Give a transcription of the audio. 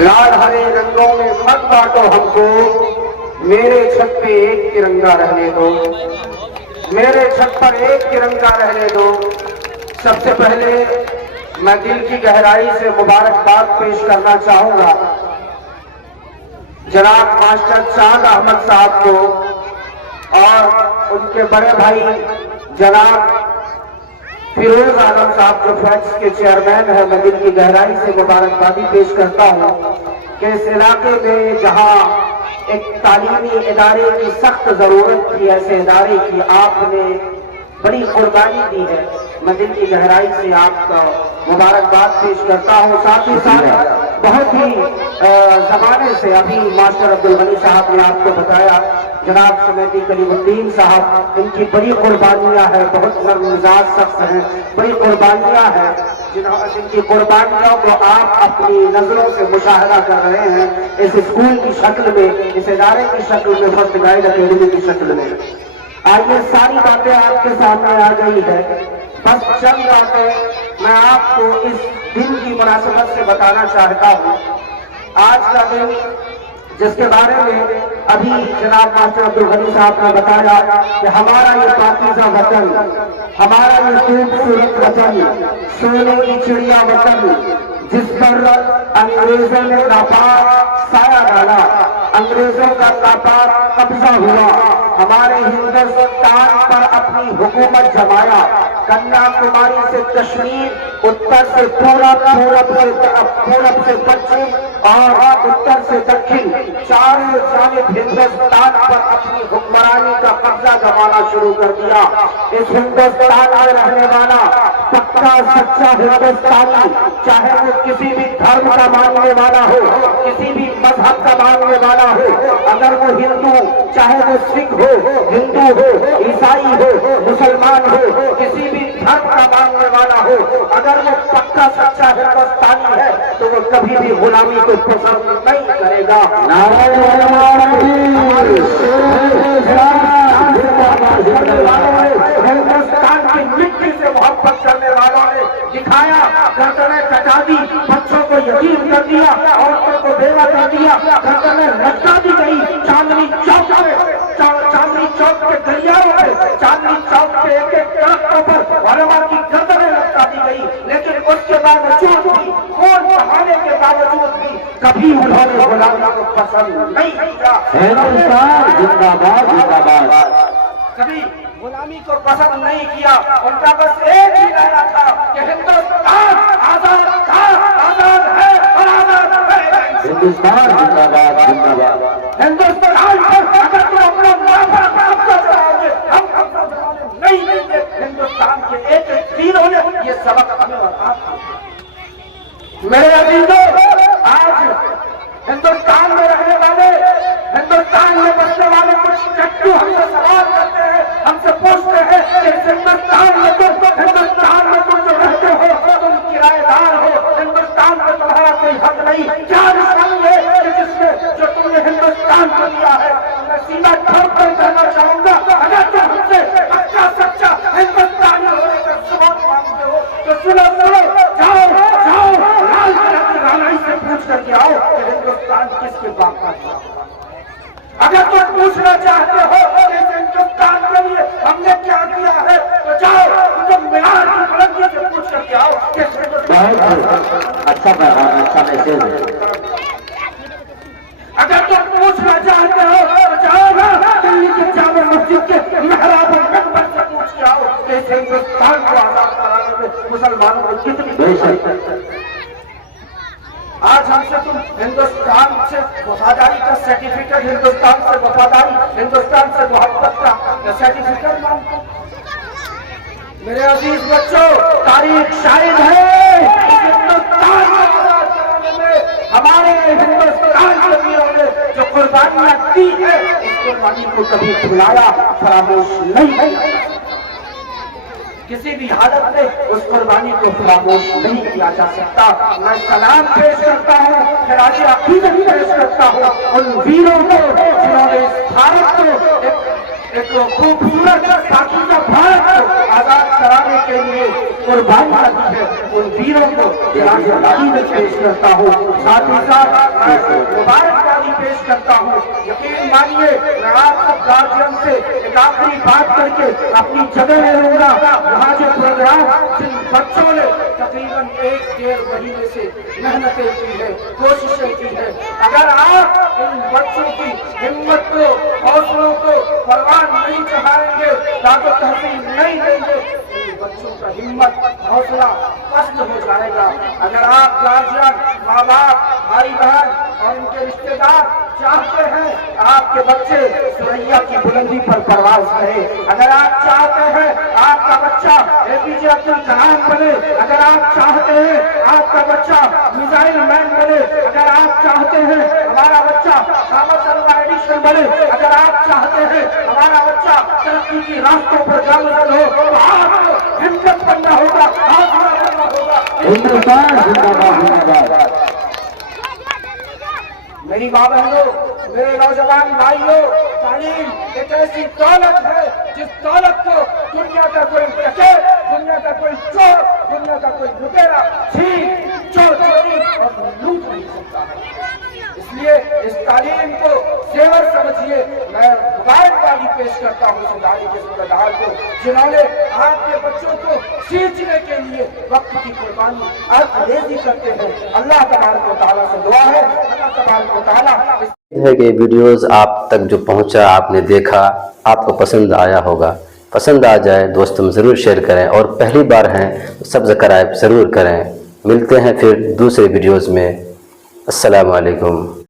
लाल हरे रंगों में मत बांटो हमको, मेरे छत पे एक तिरंगा रहने दो, मेरे छत पर एक तिरंगा रहने दो। सबसे पहले मैं दिल की गहराई से मुबारकबाद पेश करना चाहूंगा जनाब मास्टर चांद अहमद साहब को और उनके बड़े भाई जनाब फिरोज आलम साहब जो फैक्स के चेयरमैन है। मैं दिल की गहराई से मुबारकबादी पेश करता हूँ कि इस इलाके में जहाँ एक तालीमी इदारे की सख्त जरूरत थी, ऐसे इदारे की आपने बड़ी कुर्बानी दी है। मैं दिल की गहराई से आपका मुबारकबाद पेश करता हूँ। साथ ही साथ बहुत ही जमाने से अभी मास्टर अब्दुल गनी साहब ने आपको बताया, जनाब सुनैती कलीमुद्दीन साहब, इनकी बड़ी कुर्बानियां हैं, बहुत नर्म मिजाज शख्स हैं, बड़ी कुर्बानियां हैं जिनकी कुर्बानियों को आप अपनी नजरों से मुशाहदा कर रहे हैं इस स्कूल की शक्ल में, इस इदारे की शक्ल में, फर्स्ट गाइड अकेडमी की शक्ल में। आज ये सारी बातें आपके सामने आ गई है, बस चंद बातें मैं आपको इस दिन की मुनासिबत से बताना चाहता हूँ। आज का दिन जिसके बारे में अभी जनाब मास्टर अब्दुल गनी साहब ने बताया कि हमारा ये पाकीज़ा वतन, हमारा ये खूबसूरत वतन, सोने की चिड़िया वतन जिस पर अंग्रेजों ने नापाक साया डाला, अंग्रेजों का नापाक कब्जा हुआ, हमारे हिंदुस्तान पर अपनी हुकूमत जमाया, कन्याकुमारी से कश्मीर, उत्तर से पूरब, पूरब से पश्चिम और उत्तर से दक्षिण, चारों जानिब हिंदुस्तान पर अपनी हुक्मरानी का कब्जा जमाना शुरू कर दिया। इस हिंदुस्तान में रहने वाला पक्का सच्चा हिंदुस्तानी, चाहे वो किसी भी धर्म का मानने वाला हो, किसी भी मजहब का मानने वाला हो, अगर वो हिंदू, चाहे वो सिख हो, हिंदू हो, ईसाई हो, मुसलमान हो, किसी भी धर्म का मानने वाला हो, अगर वो पक्का सच्चा हिंदुस्तानी है तो वो कभी भी गुलामी को पसंद नहीं करेगा। हिंदुस्तान की मिट्टी से मोहब्बत करने वालों ने दिखाया, गर्दनें कटा दी, बच्चों को यतीम कर दिया, औरतों को बेवा कर दिया, गर्दनें लटका दी गई। चांदनी चौक के गलियारों पे, चांदनी चौक के एक एक रास्तों पर उलमा की गर्दनें लटका दी गई, लेकिन उसके बावजूद भी, खून बहाने के बावजूद भी कभी उन्होंने गुलामी को पसंद नहीं किया। जिंदाबाद जिंदाबाद, कभी गुलामी को पसंद नहीं किया। उनका बस एक ही नारा था कि हिंदुस्तान आजाद था, आजाद है और आजाद रहेगा। हिंदुस्तान जिंदाबाद जिंदाबाद। हिंदुस्तान अगर तो अपना मुनाफा प्राप्त कर रहे हम नहीं देंगे। हिंदुस्तान के एक एक तीनों ने ये सबक हमें बता। मेरे अजीजों, आज हिंदुस्तान में रहने वाले, हिंदुस्तान में बसने वाले कुछ चट्टू हमसे सवाल करते हैं, हमसे पूछते हैं कि हिंदुस्तान में तुम जो रहते हो तुम किराएदार हो, हिंदुस्तान में तुम्हारा कोई हक नहीं। क्या निशानी है कि जिसमें जो तुमने हिंदुस्तान को दिया है? मैं सीधा ठोक कर कहना चाहूंगा, अगर तुम हमसे पक्का सच्चा हिंदुस्तानी होने का सवाल मांगते हो तो सुनो, जाओ लाल किला की रानाई से पूछ करके आओ कि हिंदुस्तान किसके बाप का था। अगर तुम पूछना चाहते हो कि हिंदुस्तान के लिए हमने क्या किया है तो जाओ तुम मीनार की बुलंदी से पूछ करके आओ कि अच्छा पैगाम, अच्छा मैसेज है। अगर तुम पूछना चाहते हो तो जाओ ना दिल्ली के जामा मस्जिद के मेहराब और मिंबर से पूछ के आओ कि इस हिंदुस्तान को आजाद कराने में मुसलमानों को कितनी। आज हमसे तुम हिंदुस्तान से वफादारी का सर्टिफिकेट, हिंदुस्तान से वफादारी, हिंदुस्तान से मोहब्बत का सर्टिफिकेट मांगते। मेरे अजीज बच्चों, तारीख शाहिद है हिंदुस्तान को आजाद कराने में हमारे हिंदुस्तान के वीरों ने जो कुर्बानियां दी है, उस कुर्बानी को कभी भुलाया, फरामोश नहीं किया। किसी भी हालत में उस कुर्बानी को फरामोश नहीं किया जा सकता। मैं सलाम पेश करता हूँ, खिराज अकीदत पेश करता हूँ उन वीरों को जिन्होंने इस भारत को एक खूबसूरत पाकीज़ा भारत को आजाद कराने के लिए कुर्बानी दी है। उन वीरों को खिराज अकीदत पेश करता हूँ। साथ ही साथ کرتا ہوں. یقین مانیے میں آپ سب گارجین سے ایک آخری بات کر کے اپنی جگہ لے لوں گا. یہاں جو پروگرام جن بچوں نے تقریباً 1-1.5 مہینے سے محنتیں کی ہے, کوششیں کی ہے, اگر آپ ان بچوں کی ہمت کو, حوصلوں کو پروان نہیں چڑھائیں گے, داد و تحصیل نہیں دیں گے, ان بچوں کا ہمت حوصلہ پست ہو جائے گا. اگر آپ گارجین, ماں باپ, بھائی بہن اور ان کے رشتے دار چاہتے ہیں آپ کے بچے ثریا کی بلندی پر پرواز کرے, اگر آپ چاہتے ہیں آپ کا بچہ APJ عبد الکلام بنے, اگر آپ چاہتے ہیں آپ کا بچہ میزائل مین بنے, اگر آپ چاہتے ہیں ہمارا بچہ تھامس الوا ایڈیشن بنے, اگر آپ چاہتے ہیں ہمارا بچہ ترقی کی راستوں پر گامزن ہو, تو آپ کو ہمت کرنا ہوگا, حوصلہ کرنا ہوگا. ہندوستان زندہ باد. میری ماں بہنوں, میرے نوجوان بھائیوں, تعلیم ایک ایسی دولت ہے جس دولت کو دنیا کا کوئی ٹکے, دنیا کا کوئی چور, دنیا کا کوئی لٹیرا چھین, چوری اور لوٹ نہیں سکتا ہے. اس لیے اس تعلیم کو زیور سمجھیے. میں مبارکبادی پیش کرتا ہوں سرکاری کے ذمہ دار کو, جنہوں نے آپ کے بچوں کو سیکھنے کے لیے وقت کی قربانی ارض کرتے ہیں. اللہ تبارک و تعالیٰ سے دعا ہے, اللہ تبارک و تعالیٰ ہے کہ ویڈیوز آپ تک جو پہنچا, آپ نے دیکھا, آپ کو پسند آیا ہوگا. پسند آ جائے دوستوں میں ضرور شیئر کریں, اور پہلی بار ہیں سبسکرائب ضرور کریں. ملتے ہیں پھر دوسرے ویڈیوز میں. السلام علیکم.